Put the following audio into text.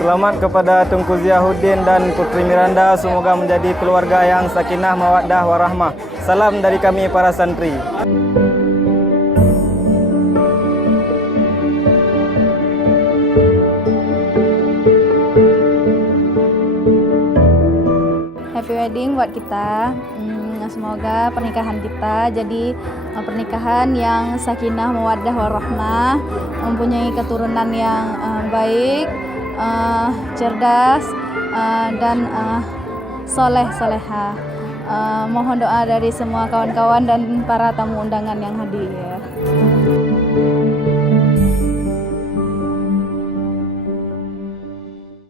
Selamat kepada Tunku Ziauddin dan Putri Miranda, semoga menjadi keluarga yang sakinah, mawaddah, warahmah. Salam dari kami para santri. Happy wedding buat kita. Semoga pernikahan kita jadi pernikahan yang sakinah, mawaddah, warahmah, mempunyai keturunan yang baik, cerdas, dan soleh-soleha. Mohon doa dari semua kawan-kawan dan para tamu undangan yang hadir.